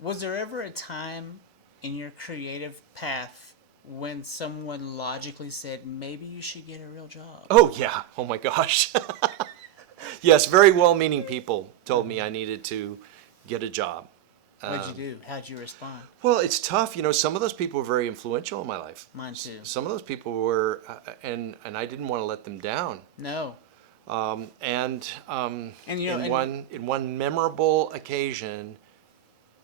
Was there ever a time in your creative path when someone logically said, maybe you should get a real job? Oh, yeah. Oh, my gosh. Yes, very well-meaning people told me I needed to get a job. What'd you do? How'd you respond? Well, it's tough. Some of those people were very influential in my life. Mine too. Some of those people were, and I didn't want to let them down. No. And And in one memorable occasion,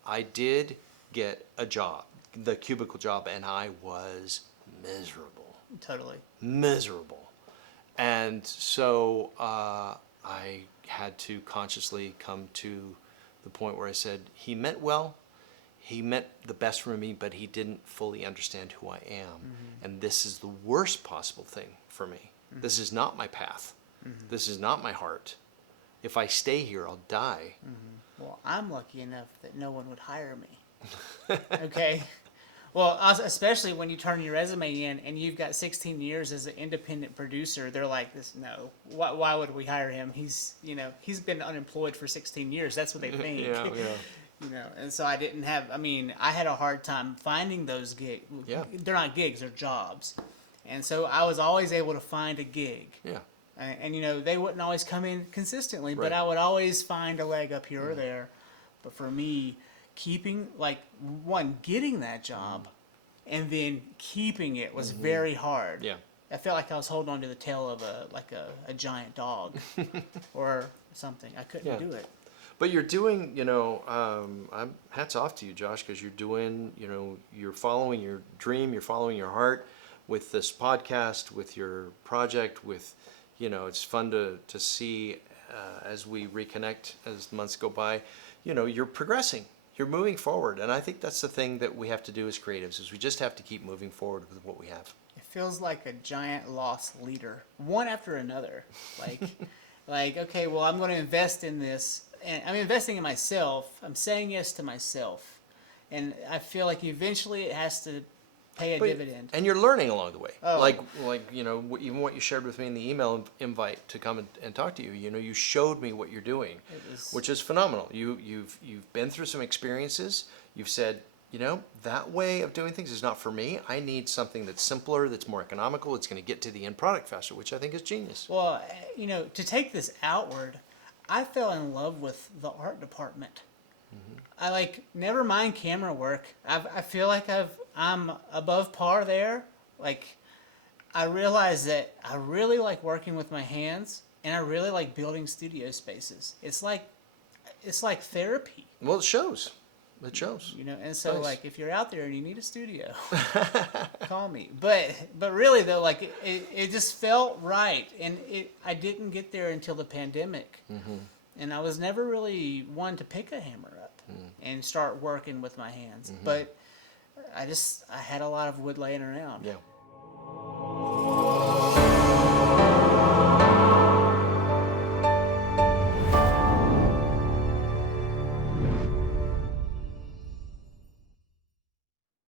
I did get a job, the cubicle job, and I was miserable. Totally. Miserable. And so I had to consciously come to the point where I said, he meant well, he meant the best for me, but he didn't fully understand who I am. And this is the worst possible thing for me. This is not my path. This is not my heart. If I stay here, I'll die. Well, I'm lucky enough that no one would hire me. Okay. Well, especially when you turn your resume in and you've got 16 years as an independent producer, they're like, "This no. Why would we hire him? He's been unemployed for 16 years." That's what they think. Yeah. And so I didn't have. I mean, I had a hard time finding those gigs. Yeah. They're not gigs; they're jobs. And so I was always able to find a gig. Yeah. And they wouldn't always come in consistently, but Right. I would always find a leg up here or there. But for me, getting that job and then keeping it was very hard. Yeah. I felt like I was holding on to the tail of a giant dog or something. I couldn't do it. But you're doing, hats off to you, Josh, because you're doing, you're following your dream, you're following your heart with this podcast, with your project, with, it's fun to see as we reconnect, as months go by, you're progressing, you're moving forward. And I think that's the thing that we have to do as creatives, is we just have to keep moving forward with what we have. It feels like a giant lost leader, one after another. Like, okay, well, I'm going to invest in this. And I'm investing in myself. I'm saying yes to myself. And I feel like eventually it has to pay a dividend. And you're learning along the way. Oh. Like even what you shared with me in the email invite to come and talk to you, you showed me what you're doing, which is phenomenal. You've been through some experiences. You've said, that way of doing things is not for me. I need something that's simpler, that's more economical, it's going to get to the end product faster, which I think is genius. Well, to take this outward, I fell in love with the art department. I never mind camera work. I feel like I'm above par there. I realize that I really like working with my hands, and I really like building studio spaces. It's like therapy. Well, it shows. It shows. And so Nice. if you're out there and you need a studio, call me. But really though, it just felt right, and I didn't get there until the pandemic, and I was never really one to pick a hammer up and start working with my hands. But I had a lot of wood laying around. Yeah.